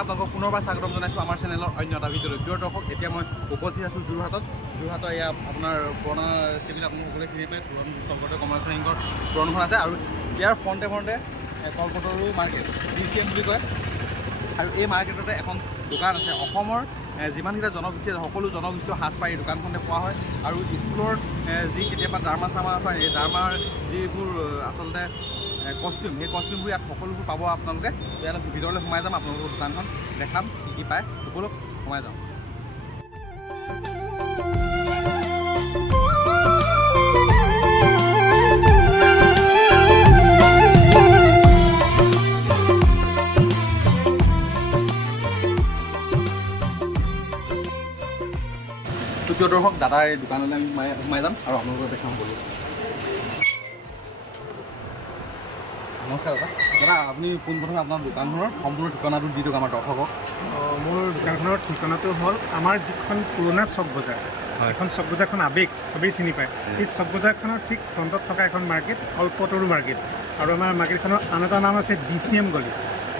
আপোনালোকক পুনৰবাৰ স্বাগতম জনাইছোঁ আমাৰ চেনেলৰ অন্য এটা ভিডিঅ'লৈ। প্ৰিয় দৰ্শক, এতিয়া মই উপস্থিত আছোঁ যোৰহাটত। যোৰহাটৰ এয়া আপোনাৰ পুৰণা চিভিল আপুনি সকলোৱে চিনি পায়, শংকৰদেৱ কমাৰ্চ বেংকৰ পুৰণখন আছে আৰু ইয়াৰ ফ্ৰণ্টে কলপতৰু মাৰ্কেট DCM বুলি কয়। আৰু এই মাৰ্কেটতে এখন দোকান আছে। অসমৰ যিমানকেইটা জনগোষ্ঠী আছে সকলো জনগোষ্ঠীয় সাজপাৰ এই দোকানখনতে পোৱা হয়। আৰু স্কুলৰ যি কেতিয়াবা ড্ৰামা চামা হয়, এই ড্ৰামাৰ যিবোৰ আচলতে কষ্টিউম, সেই কষ্টিউমবোৰ ইয়াত সকলোবোৰ পাব আপোনালোকে। ইয়াত ভিতৰলৈ সোমাই যাম, আপোনালোকৰ দোকানখন দেখাম কি কি পায়, সকলো সোমাই যাম। প্ৰিয় দৰ্শক, দাদাৰ এই দোকানলৈ আমি সোমাই যাম আৰু আপোনালোকক দেখাম সকলো। নমস্কাৰ দাদা। দাদা আপুনি পোনপ্ৰথমে আপোনাৰ দোকানখনৰ সম্পূৰ্ণ ঠিকনাটো দি দিয়ক আমাৰ দৰ্শকক। মোৰ দোকানখনৰ ঠিকনাটো হ'ল আমাৰ যিখন পুৰণা চক বজাৰ, এখন চক বজাৰখন আৱেগ চবেই চিনি পায়। সেই চক বজাৰখনৰ ঠিক ফ্ৰণ্টত থকা এখন মাৰ্কেট কলপতৰু মাৰ্কেট। আৰু আমাৰ মাৰ্কেটখনৰ আন এটা নাম আছে DCM গলি।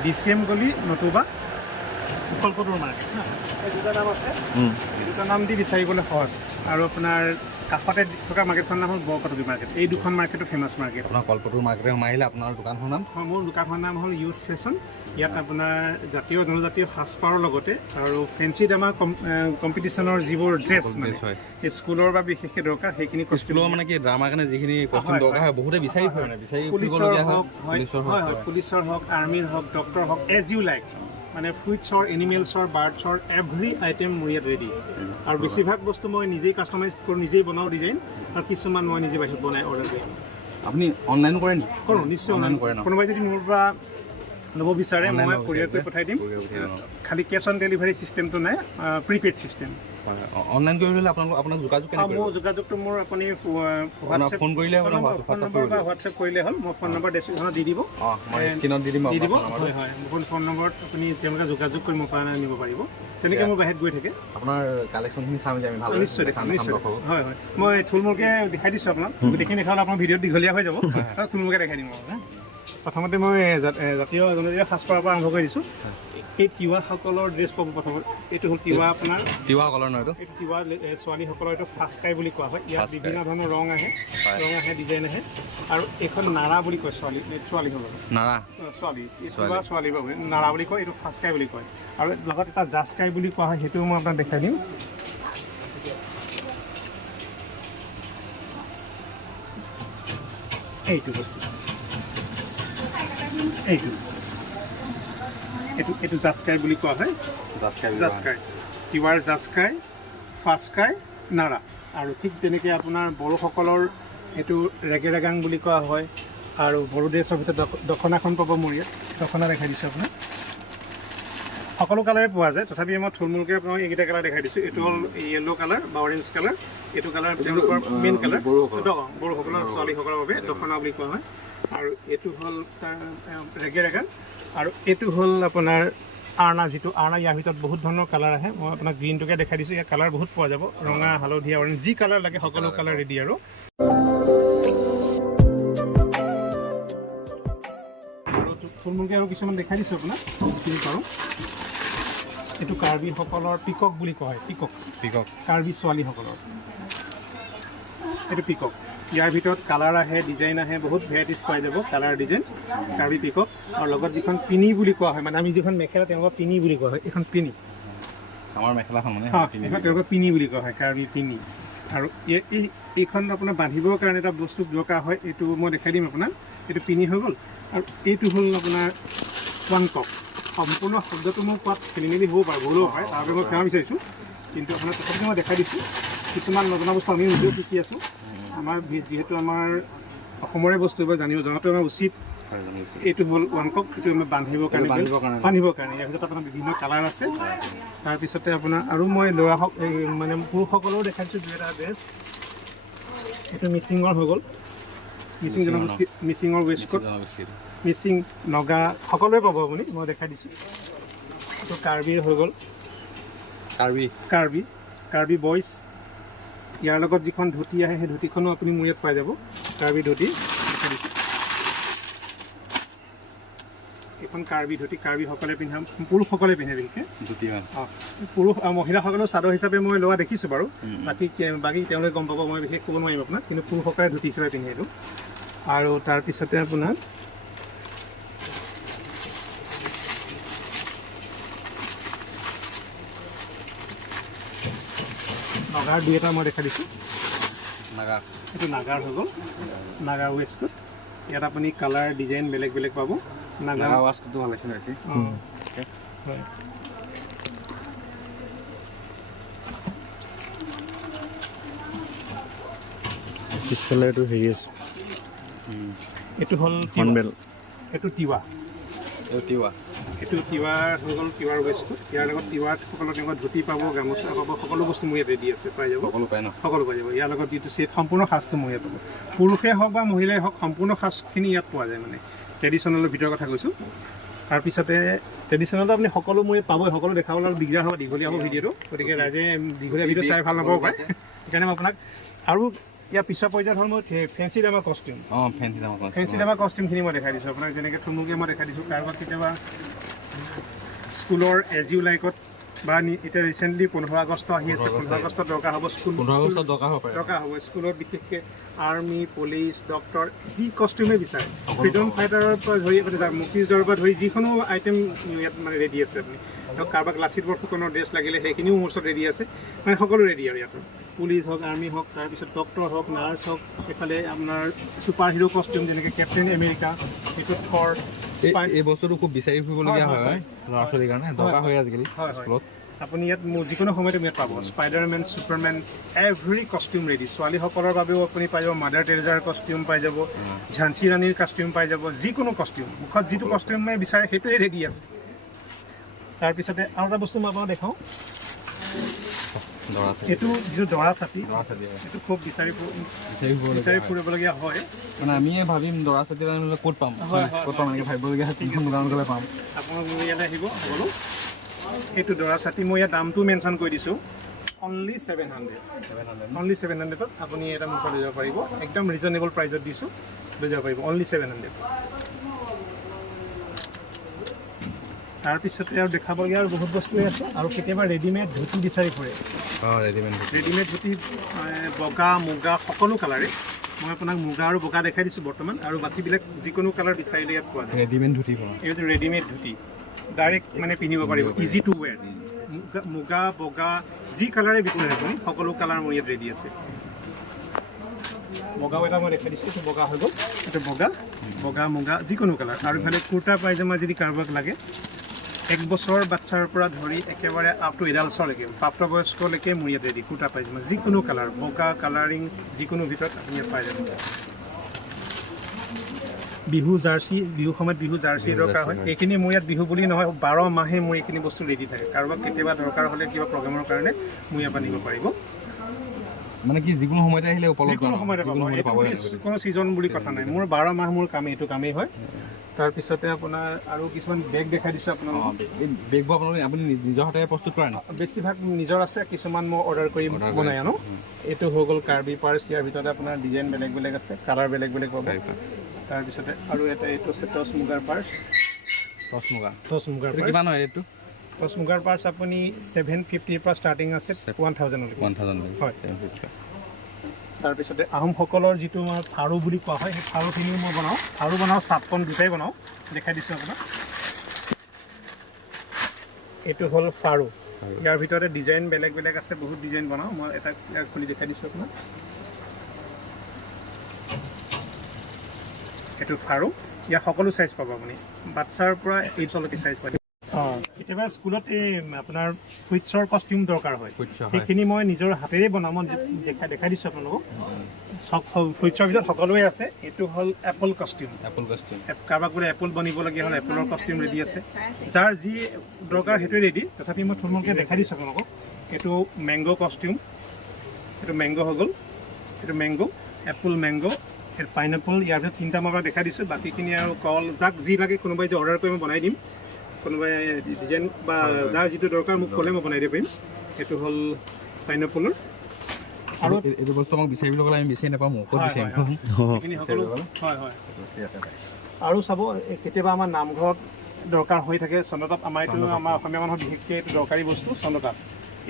DCM গলি নতুবা কলপতৰু মাৰ্কেট। এই দুটা নাম আছে, এই দুটা নাম দি বিচাৰিবলৈ সহজ। আৰু আপোনাৰ কাষতে থকা মাৰ্কেটখনৰ নাম হ'ল বৰপাতলী মাৰ্কেট। এই দুখন মাৰ্কেটো ফেমাছ মাৰ্কেট। আপোনাৰ কলপতৰু মাৰ্কেটে সোমাই আহিলে আপোনাৰ দোকানখনৰ নাম? মোৰ দোকানখনৰ নাম হ'ল ইউথ ফেশ্বন। ইয়াত আপোনাৰ জাতীয় জনজাতীয় সাজপাৰৰ লগতে আৰু ফেঞ্চি ডামা কম্পিটিশ্যনৰ যিবোৰ ড্ৰেছ মানে এই স্কুলৰ বা বিশেষকৈ দৰকাৰ সেইখিনি স্কুলৰ মানে কি ড্ৰামাৰ কাৰণে যিখিনি কষ্টিউম দৰকাৰ হয় বহুতে বিচাৰি ফুৰে মানে পুলিচৰ হওক, আৰ্মিৰ হওক, ডক্টৰ হওক, এজ ইউ লাইক মানে ফ্ৰুইটছৰ, এনিমেলছৰ, বাৰ্ডছৰ এভৰি আইটেম মোৰ ইয়াত ৰেডি। আৰু বেছিভাগ বস্তু মই নিজেই কাষ্টমাইজ কৰোঁ, নিজেই বনাওঁ ডিজাইন, আৰু কিছুমান মই নিজে বাহিৰত বনাই অৰ্ডাৰ দিওঁ। আপুনি অনলাইনো কৰে নেকি? কৰোঁ, নিশ্চয় অনলাইন কৰে। কোনোবাই যদি মোৰ পৰা ল'ব বিচাৰে মই কোৰিয়াৰ কৰি পঠাই দিম। খালি কেছ অন ডেলিভাৰী চিষ্টেমটো নাই, প্ৰিপেইড চিষ্টেম। অনলাইন কৰিবলৈ আপোনাক যোগাযোগ মোৰ যোগাযোগটো মোৰ আপুনি ফোন কৰিলে ফোন নম্বৰ বা হোৱাটছএপ কৰিলে হ'ল। মোৰ ফোন নম্বৰ ডেছক্ৰিপশ্যনত দি দিব, স্ক্ৰীণত দি দিম। হয় হয়, মোৰ ফোন নম্বৰত আপুনি তেওঁলোকে যোগাযোগ কৰি মোৰ পৰা নিব পাৰিব। তেনেকৈ মোৰ বাহিৰত গৈ থাকে। আপোনাৰ কালেকশ্যনখিনি চাম যে আমি ভাল নিশ্চয় দেখাম, নিশ্চয়। হয় হয়, মই থুলমূলকৈ দেখাই দিছোঁ আপোনাক। গোটেইখিনি দেখালে আপোনাৰ ভিডিঅ'ত দীঘলীয়া হৈ যাব, থুলমূলকৈ দেখাই দিম। প্ৰথমতে মই জাতীয় জনজাতীয় সাজপাৰৰ পৰা আৰম্ভ কৰি দিছোঁ। এই তিৱাসকলৰ ড্ৰেছ পাব প্ৰথমতে। এইটো হ'ল তিৱা, আপোনাৰ তিৱাসকলৰ নহয়, এইটো তিৱা ছোৱালীসকলৰ এইটো ফাৰ্ষ্টকাই বুলি কোৱা হয়। ইয়াত বিভিন্ন ধৰণৰ ৰং আহে, ডিজাইন আহে। আৰু এইখন নাৰা বুলি কয় ছোৱালীসকলৰ। নাৰা ছোৱালী বাবে নাৰা বুলি কয়, এইটো ফাৰ্ষ্টকাই বুলি কয়। আৰু লগত এটা জাজকাই বুলি কোৱা হয়, সেইটোও মই আপোনাক দেখাই দিম। এইটো বস্তু এইটো জাজকাই বুলি কোৱা হয়। জাজকাই, তিৱাৰ জাজকাই, ফাৰ্ষ্টকাই, নাৰা। আৰু ঠিক তেনেকৈ আপোনাৰ বড়োসকলৰ এইটো ৰেগেৰেগাং বুলি কোৱা হয়। আৰু বড়ো ড্ৰেছৰ ভিতৰত দখনাখন পাব মোৰ ইয়াত। দখনা দেখাই দিছোঁ আপোনাক। সকলো কালাৰে পোৱা যায়, তথাপি মই থুলমূলকৈ আপোনাক এইকেইটা কালাৰ দেখাই দিছোঁ। এইটো হ'ল য়েল্ল' কালাৰ বা অৰেঞ্জ কালাৰ। এইটো কালাৰ তেওঁলোকৰ মেইন কালাৰ, বড়োসকলৰ ছোৱালীসকলৰ বাবে দখনা বুলি কোৱা হয়। আৰু এইটো হ'ল ৰেগেৰেগাং। আৰু এইটো হ'ল আপোনাৰ আৰ্ণা, যিটো আৰ্ণা। ইয়াৰ ভিতৰত বহুত ধৰণৰ কালাৰ আহে। মই আপোনাক গ্ৰীণটোকে দেখাই দিছোঁ। ইয়াৰ কালাৰ বহুত পোৱা যাব, ৰঙা, হালধীয়া, অৰেঞ্জ, যি কালাৰ লাগে সকলো কালাৰ ৰেডি। আৰু থুলমূলকৈ আৰু কিছুমান দেখাই দিছোঁ আপোনাক যিখিনি পাৰোঁ। এইটো কাৰ্বিসকলৰ পিকক বুলি কোৱা হয়। পিকক কাৰ্বি ছোৱালীসকলৰ এইটো পিকক। ইয়াৰ ভিতৰত কালাৰ আহে, ডিজাইন আহে, বহুত ভেৰাইটিজ পাই যাব, কালাৰ ডিজাইন। কাৰ্বি পিকক। আৰু লগত যিখন পিনি বুলি কোৱা হয়, মানে আমি যিখন মেখেলা তেওঁলোকৰ পিনি বুলি কোৱা হয়, এইখন পিনি। আমাৰ মেখেলাখন মানে তেওঁলোকৰ পিনি বুলি কোৱা হয়, কাৰ্বি পিনি। আৰু এইখন আপোনাৰ বান্ধিবৰ কাৰণে এটা বস্তু দৰকাৰ হয়, এইটো মই দেখাই দিম আপোনাক। এইটো পিনি হৈ গ'ল। আৰু এইটো হ'ল আপোনাৰ ওৱানকক। সম্পূৰ্ণ শব্দটো মোৰ কোৱাত খেলি মেলি হ'ব পাৰে, ভুল হ'ব পাৰে, তাৰ বাবে মই ক্ষমা বিচাৰিছোঁ। কিন্তু আপোনাৰ তথাপিও মই দেখাই দিছোঁ। কিছুমান নজনা বস্তু আমি নিজেও শিকি আছোঁ। আমাৰ যিহেতু আমাৰ অসমৰে বস্তু বা জনাটো আমাৰ উচিত। এইটো হ'ল ওৱানকক। এইটো আমি বান্ধিবৰ কাৰণে। ইয়াৰ ভিতৰত আপোনাৰ বিভিন্ন কালাৰ আছে। তাৰপিছতে আপোনাৰ আৰু মই মানে পুৰুষসকলেও দেখাইছোঁ দুই এটা ড্ৰেছ। এইটো মিচিঙৰ হৈ গ'ল, মিচিং জনগোষ্ঠী, মিচিঙৰ ৱেষ্টকোট, মিচিং, নগা সকলোৱে পাব আপুনি। মই দেখাই দিছোঁ। এইটো কাৰ্বিৰ হৈ গ'ল, কাৰ্বি বইজ। ইয়াৰ লগত যিখন ধুতি আহে সেই ধুতিখনো আপুনি মোৰ ইয়াত পাই যাব, কাৰ্বি ধুতি। এইখন কাৰ্বি ধুতি কাৰ্বিসকলে পিন্ধা পুৰুষসকলে পিন্ধে বিশেষকৈ ধুতি অঁ পুৰুষ মহিলাসকলেও চাদৰ হিচাপে মই লোৱা দেখিছোঁ বাৰু বাকী তেওঁলোকে গম পাব মই বিশেষ ক'ব নোৱাৰিম আপোনাক কিন্তু পুৰুষসকলে ধুতি হিচাপে পিন্ধে এইটো আৰু তাৰপিছতে আপোনাৰ নগাৰ দুই এটা মই দেখা দিছোঁ নাগাৰ এইটো নাগাৰ হৈ গ'ল নাগাৰ ৱেষ্টকোট ইয়াত আপুনি কালাৰ ডিজাইন বেলেগ বেলেগ পাব নাগাৰ ৱাষ্টটো ভাল লাগিছে বেছি হয় পিছফালে এইটো হেৰি আছে এইটো হ'ল হৰ্ণবেল এইটো তিৱা তিৱা এইটো তিৱাৰ হৈ গ'ল তিৱাৰ ৱেষ্টটো ইয়াৰ লগত তিৱাৰসকলৰ তেনেকুৱা ধুতি পাব গামোচা পাব সকলো বস্তু মোৰ ইয়াত ৰেডি আছে পাই যাব সকলো পায় ন সকলো পাই যাব ইয়াৰ লগত যিটো ছেট সম্পূৰ্ণ সাজটো মোৰ ইয়াত পাব পুৰুষে হওক বা মহিলাই হওক সম্পূৰ্ণ সাজখিনি ইয়াত পোৱা যায় মানে ট্ৰেডিশ্যনেলৰ ভিতৰৰ কথা কৈছোঁ তাৰপিছতে ট্ৰেডিশ্যনেলটো আপুনি সকলো মোৰ ইয়াত পাবই সকলো দেখাবলৈ অলপ দিগদাৰ হ'ব দীঘলীয়া হ'ব ভিডিঅ'টো গতিকে ৰাইজে দীঘলীয়া ভিডিঅ' চাই ভাল নাপাব পাৰে সেইকাৰণে মই আপোনাক আৰু ইয়াৰ পিছৰ পৰ্যায়ত হ'ল মই ফেঞ্চি ডামাৰ কষ্টিউম ফেঞ্চি ডামাৰ কষ্টিউমখিনি মই দেখাই দিছোঁ আপোনাক যেনেকৈ থুমুকীয়া মই দেখাই দিছোঁ কাৰোবাক কেতিয়াবা স্কুলৰ এজ ইউ লাইকত বা এতিয়া ৰিচেণ্টলি 15 আগষ্ট আহি আছে 15 আগষ্টত দৰকাৰ হ'ব দৰকাৰ হ'ব স্কুলত বিশেষকৈ আৰ্মি পুলিচ ডক্টৰ যি কষ্টিউমে বিচাৰে ফ্ৰীডম ফাইটাৰৰ পৰা ধৰি মুক্তিযুঁজৰ পৰা ধৰি যিকোনো আইটেম ইয়াত মানে ৰেডি আছে আপুনি ধৰক কাৰোবাক লাচিত বৰফুকনৰ ড্ৰেছ লাগিলে সেইখিনিও মোৰ ওচৰত ৰেডি আছে মানে সকলো ৰেডি আৰু ইয়াত পুলিচ হওক আৰ্মি হওক তাৰপিছত ডক্টৰ হওক নাৰ্ছ হওক এইফালে আপোনাৰ ছুপাৰ হিৰো কষ্টিউম যেনেকৈ কেপ্টেইন আমেৰিকা সেইটো থৰ এই বস্তুটো খুব বিচাৰি ফুৰিবলগীয়া হয় ল'ৰা ছোৱালীৰ কাৰণে দৰকাৰ হয় আজিকালি স্কুলত আপুনি ইয়াত যিকোনো সময়তে ইয়াত পাব Spider-Man Superman every costume ready ছোৱালীসকলৰ বাবেও আপুনি পাই যাব মাদাৰ টেৰেজাৰ কষ্টিউম পাই যাব ঝান্সী ৰাণীৰ কষ্টিউম পাই যাব যিকোনো কষ্টিউম মুখত যিটো কষ্টিউমে বিচাৰে সেইটোৱে ৰেডি আছে তাৰপিছতে আৰু এটা বস্তু মই আপোনাক দেখাওঁ এইটো যিটো দৰা ছাতি এইটো খুব বিচাৰি ফুৰিবলগীয়া হয় মানে আমিয়ে ভাবিম দৰা ছাতি ক'ত পাম এনেকৈ ভাবিবলগীয়া হয় কোনখন দোকানত গ'লে পাম আপোনালোক মোৰ ইয়ালৈ আহিব সকলো এইটো দৰা ছাতি মই ইয়াত দামটো মেনশ্যন কৰি দিছোঁ অনলি 700 আপুনি এটা মুখত লৈ যাব পাৰিব একদম ৰিজনেবল প্ৰাইজত দিছোঁ লৈ যাব পাৰিব অনলি 700 তাৰপিছতে আৰু দেখাবলগীয়া আৰু বহুত বস্তুৱে আছে আৰু কেতিয়াবা ৰেডিমেড ধুতি বিচাৰি ফুৰে ৰেডিমেড ধুতি বগা মুগা সকলো কালাৰে মই আপোনাক মুগা আৰু বগা দেখাই দিছোঁ বৰ্তমান আৰু বাকীবিলাক যিকোনো কালাৰ বিচাৰিলে ইয়াত পোৱা যায় ৰেডিমেড ধুতি এইটো ৰেডিমেড ধুতি ডাইৰেক্ট মানে পিন্ধিব পাৰিব ইজি টু ৱেৰ মুগা বগা যি কালাৰে বিচাৰে আপুনি সকলো কালাৰ মোৰ ইয়াত ৰেডি আছে বগাও এটা মই দেখাই দিছোঁ এইটো বগা হৈ গ'ল এইটো বগা মুগা যিকোনো কালাৰ আৰু ইফালে কুৰ্তা পায়জামা যদি কাৰোবাক লাগে 1 বছৰ বাচ্চাৰ পৰা ধৰি একেবাৰে আপ টু এডাল্টছলৈকে প্ৰাপ্তবয়স্কলৈকে মোৰ ইয়াত ৰেডি কুৰ্তা পায়জামা যিকোনো কালাৰ বগা কালাৰিং যিকোনো ভিতৰত আপুনি ইয়াত পাই যাব বিহু জাৰ্চি বিহু সময়ত বিহু জাৰ্চি দৰকাৰ হয় এইখিনি মোৰ ইয়াত বিহু বুলি নহয় 12 মাহে মোৰ এইখিনি বস্তু ৰেডি থাকে কাৰোবাক কেতিয়াবা দৰকাৰ হ'লে কিবা প্ৰগ্ৰেমৰ কাৰণে মোৰ ইয়াৰ পৰা নিব পাৰিব মানে কি যিকোনো সময়তে আহিলে যিকোনো সময়তে পাব কোনো ছিজন বুলি কথা নাই মোৰ 12 মাহ মোৰ কামেই এইটো কামেই হয় তাৰপিছতে আপোনাৰ আৰু কিছুমান বেগ দেখাই দিছোঁ আপোনালোকক বেগবোৰ আপোনালোকে আপুনি নিজৰ হাতেৰে প্ৰস্তুত কৰে ন বেছিভাগ নিজৰ আছে কিছুমান মই অৰ্ডাৰ কৰি বনাই আনো এইটো হৈ গ'ল কাৰ্বি পাৰ্চ ইয়াৰ ভিতৰতে আপোনাৰ ডিজাইন বেলেগ বেলেগ আছে কালাৰ বেলেগ বেলেগ পাব তাৰপিছতে আৰু এটা এইটো আছে টচ মুগাৰ পাৰ্চ টচ মুগাৰ কিমান হয় এইটো টচ মুগাৰ পাৰ্চ আপুনি 750ৰ পৰা ষ্টাৰ্টিং আছে 1000 হয় তাৰপিছতে আহোমসকলৰ যিটো আমাৰ ফাৰু বুলি কোৱা হয় সেই ফাৰুখিনিও মই বনাওঁ ফাৰু বনাওঁ চাপকণ দুটাই বনাওঁ দেখাই দিছোঁ আপোনাক এইটো হ'ল ফাৰু ইয়াৰ ভিতৰতে ডিজাইন বেলেগ বেলেগ আছে বহুত ডিজাইন বনাওঁ মই এটা ইয়াৰ খুলি দেখাই দিছোঁ আপোনাক এইটো ফাৰু ইয়াৰ সকলো চাইজ পাব আপুনি বাচ্চাৰ পৰা 8লৈকে চাইজ পাব কেতিয়াবা স্কুলত এই আপোনাৰ ফুইটছৰ কষ্টিউম দৰকাৰ হয় সেইখিনি মই নিজৰ হাতেৰে বনাওঁ মই দেখাই দিছোঁ আপোনালোকক ফুইটছৰ ভিতৰত সকলোৱে আছে এইটো হ'ল এপল কষ্টিউম কাৰোবাক বোলে এপল বনিবলগীয়া হ'ল এপলৰ কষ্টিউম ৰেডি আছে যাৰ যি দৰকাৰ সেইটোৱে ৰেডি তথাপি মই থুলমূলকৈ দেখাই দিছোঁ আপোনালোকক এইটো মেংগ' কষ্টিউম এইটো মেংগ' হৈ গ'ল এইটো মেংগ' এপল মেংগ' পাইনএপল ইয়াৰ ভিতৰত 3টা মই দেখাই দিছোঁ বাকীখিনি আৰু কল যাক যি লাগে কোনোবাই যে অৰ্ডাৰ কৰি মই বনাই দিম কোনোবাই ডিজাইন বা যাৰ যিটো দৰকাৰ মোক ক'লে মই বনাই দিব পাৰিম এইটো হ'ল পাইনএপলৰ আৰু এইটো বস্তু আমাক বিচাৰিবলৈ গ'লে আমি বিচাৰি নাপাম ক'ত বিচাৰিম হয় আৰু চাব কেতিয়াবা আমাৰ নামঘৰত দৰকাৰ হৈ থাকে চন্দ্ৰতাপ আমাৰ এইটো আমাৰ অসমীয়া মানুহৰ বিশেষকৈ এইটো দৰকাৰী বস্তু চন্দ্ৰতাপ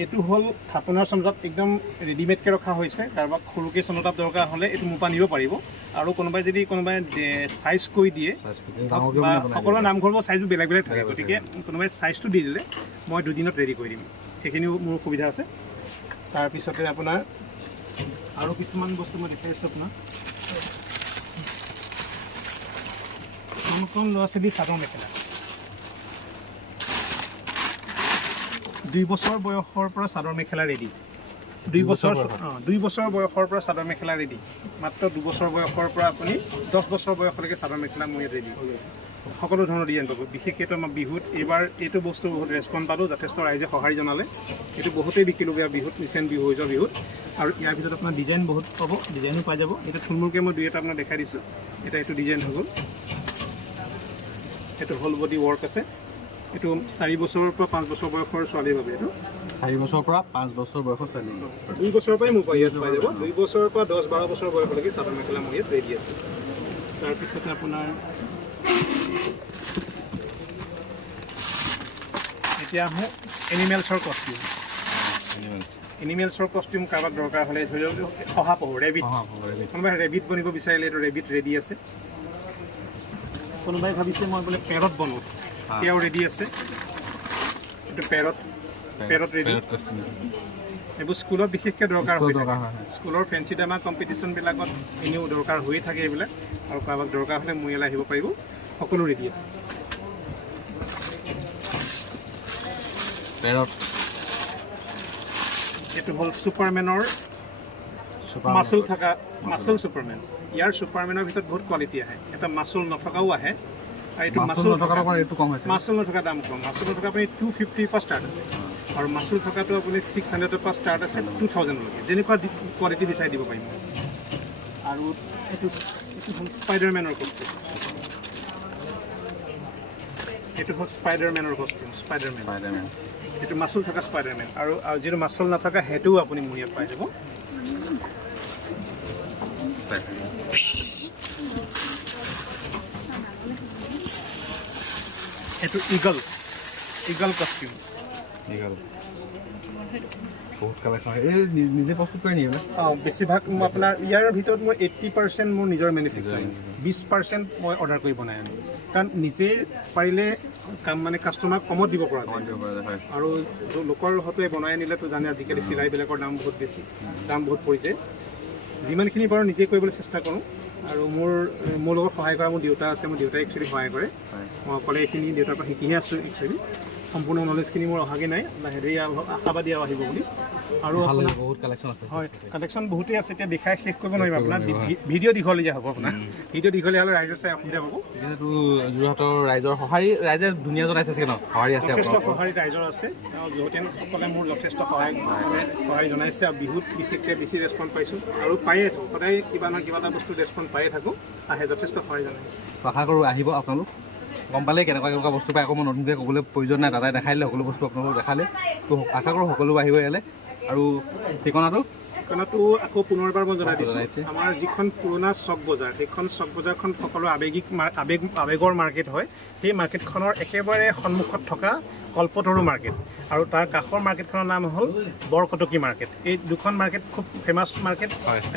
এইটো হ'ল থাপনাৰ চন্দ্ৰতাপ একদম ৰেডিমেডকৈ ৰখা হৈছে কাৰোবাক সৰুকৈ চন্দ্ৰতাপ দৰকাৰ হ'লে এইটো মোৰ পৰা নিব পাৰিব আৰু কোনোবাই চাইজ কৰি দিয়ে বা সকলো নামঘৰবোৰ চাইজবোৰ বেলেগ বেলেগ থাকে গতিকে কোনোবাই চাইজটো দি দিলে মই 2 দিনত ৰেডি কৰি দিম সেইখিনিও মোৰ সুবিধা আছে তাৰপিছতে আপোনাৰ আৰু কিছুমান বস্তু মই দেখাই আছোঁ আপোনাৰ কম ল'ৰা ছোৱালী চাদৰ মেখেলা 2 বছৰ বয়সৰ পৰা চাদৰ মেখেলা ৰেডি 2 বছৰ বয়সৰ পৰা চাদৰ মেখেলা ৰেডি মাত্ৰ 2 বছৰ বয়সৰ পৰা আপুনি 10 বছৰ বয়সলৈকে চাদৰ মেখেলা মই ৰেডি সকলো ধৰণৰ ডিজাইন পাব বিশেষকৈ আমাৰ বিহুত এইবাৰ এইটো বস্তু বহুত ৰেছপন্স পালোঁ যথেষ্ট ৰাইজে সঁহাৰি জনালে এইটো বহুতেই বিকিলোগৈ বিহুত ৰিচেণ্ট বিহু হৈ যোৱা বিহুত আৰু ইয়াৰ ভিতৰত আপোনাৰ ডিজাইন বহুত পাব ডিজাইনো পাই যাব এইটো থুলমূলকৈ মই 2 এটা আপোনাক দেখাই দিছোঁ এইটো ডিজাইন হৈ গ'ল এইটো হোল বডি ৱৰ্ক আছে এইটো 4 বছৰৰ পৰা 5 বছৰ বয়সৰ ছোৱালীৰ বাবে এইটো 4 বছৰৰ পৰা 5 বছৰ বয়সৰ ছোৱালী 2 বছৰৰ পৰাই মোৰ ইয়াত পাই যাব 2 বছৰৰ পৰা 10-12 বছৰ বয়সলৈকে চাদৰ মেখেলা মোৰ ইয়াত ৰেডি আছে তাৰপিছতে আপোনাৰ এতিয়া আহোঁ এনিমেলছৰ কষ্টিউম কাৰোবাক দৰকাৰ হ'লে ধৰি লওক শহাপহু ৰেবিট কোনোবাই ৰেবিট বনিব বিচাৰিলে এইটো ৰেবিট ৰেডি আছে কোনোবাই ভাবিছে মই বোলে পেৰট বনোঁ এতিয়াও ৰেডি আছে এইটো পেৰট ৰেডি এইবোৰ স্কুলত বিশেষকৈ দৰকাৰ হৈ থাকে স্কুলৰ ফেঞ্চি ডামা কম্পিটিশ্যনবিলাকত এনেও দৰকাৰ হৈয়ে থাকে এইবিলাক আৰু কাৰোবাক দৰকাৰ হ'লে মোৰ ইয়ালৈ আহিব পাৰিব সকলো ৰেডি আছে এইটো হ'ল ছুপাৰমেনৰ মাচুল ছুপাৰমেন ইয়াৰ ছুপাৰমেনৰ ভিতৰত বহুত কোৱালিটি আহে এটা মাচুল নথকাও আহে আৰু এইটো মাচুল নথকা দাম কম মাচুল নথকা আপুনি 250 পৰা ষ্টাৰ্ট আছে আৰু মাচুল থকাটো আপুনি 600 পৰা ষ্টাৰ্ট আছে 2000লৈকে যেনেকুৱা কোৱালিটি বিচাৰি দিব পাৰিব আৰু এইটো হ'ল স্পাইডাৰমেনৰ কষ্টিউম স্পাইডাৰমেন এইটো মাচুল থকা স্পাইডাৰমেন আৰু যিটো মাচুল নথকা সেইটোও আপুনি মোৰ ইয়াত পাই যাব এইটো ইগল কষ্টিউম বহুত কালেকশ্যন নিজে প্ৰস্তুত কৰি নিয়ে বেছিভাগ মই আপোনাৰ ইয়াৰ ভিতৰত মই 80% মোৰ নিজৰ মেনুফেকচাৰিং 20% মই অৰ্ডাৰ কৰি বনাই আনো কাৰণ নিজে পাৰিলে কাষ্টমাৰক কমত দিব পৰা যায় আৰু লোকৰ হতুৱাই বনাই আনিলেতো জানে আজিকালি চিলাইবিলাকৰ দাম বহুত বেছি দাম বহুত পৰি যায় যিমানখিনি বাৰু নিজে কৰিবলৈ চেষ্টা কৰোঁ আৰু মোৰ লগত সহায় কৰা মোৰ দেউতা আছে মোৰ দেউতাই একচুৱেলি সহায় কৰে মই অকলে এইখিনি দেউতাৰ পৰা শিকিহে আছোঁ একচুৱেলি সম্পূৰ্ণ নলেজখিনি মোৰ অহাগৈ নাই লাহেৰি আশাবাদী আৰু আহিব বুলি আৰু বহুত কালেকশ্যন আছে হয় কালেকশ্যন বহুতেই আছে এতিয়া দেখাই শেষ কৰিব নোৱাৰিম আপোনাৰ ভিডিঅ' দীঘলীয়া হ'ব আপোনাৰ ভিডিঅ' দীঘলীয়া হ'লে ৰাইজে চাই অসুবিধা পাব যিহেতু যোৰহাটৰ ৰাইজে ধুনীয়া জনাইছে চাগে ন সঁহাৰি আছে যথেষ্ট সঁহাৰি ৰাইজৰ আছে যোৰহাটীয়ানসকলে মোৰ যথেষ্ট সহায় জনাইছে আৰু বিহুত বিশেষকৈ বেছি ৰেছপন্স পাইছোঁ আৰু পায়ে সদায় কিবা না কিবা এটা বস্তু ৰেছপন্স পায়ে থাকোঁ আহে যথেষ্ট সহায় জনাইছে আশা কৰোঁ আহিব আপোনালোক গম পালে কেনেকুৱা বস্তু পায় আকৌ মই নতুনকৈ ক'বলৈ প্ৰয়োজন নাই দাদাই দেখাই দিলে সকলো বস্তু আপোনালোকক দেখালে তো আশা কৰোঁ সকলো আহিব ইয়ালৈ আৰু ঠিকনাটো আকৌ পুনৰবাৰ মই জনাই দিছোঁ আমাৰ যিখন পুৰণা চক বজাৰ সেইখন চক বজাৰখন সকলো আৱেগৰ মাৰ্কেট হয় সেই মাৰ্কেটখনৰ একেবাৰে সন্মুখত থকা কল্পতৰু মাৰ্কেট আৰু তাৰ কাষৰ মাৰ্কেটখনৰ নাম হ'ল বৰকটকী মাৰ্কেট এই দুখন মাৰ্কেট খুব ফেমাছ মাৰ্কেট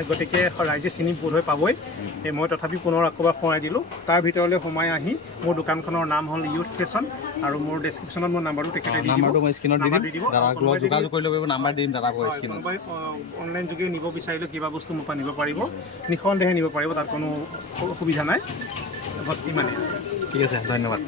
গতিকে ৰাইজে চিনি বোধহয় পাবই মই তথাপি পুনৰ আকৌ এবাৰ সোমাই দিলোঁ তাৰ ভিতৰলৈ সোমাই আহি মোৰ দোকানখনৰ নাম হ'ল ইউথ ফেশ্বন আৰু মোৰ ডেছক্ৰিপশ্যনত মোৰ নাম্বাৰটো তেখেতে অনলাইন যোগে নিব বিচাৰিলেও কিবা বস্তু মোৰ পৰা নিব পাৰিব নিঃসন্দেহে নিব পাৰিব তাত কোনো অসুবিধা নাই বছ ইমানেই ঠিক আছে ধন্যবাদ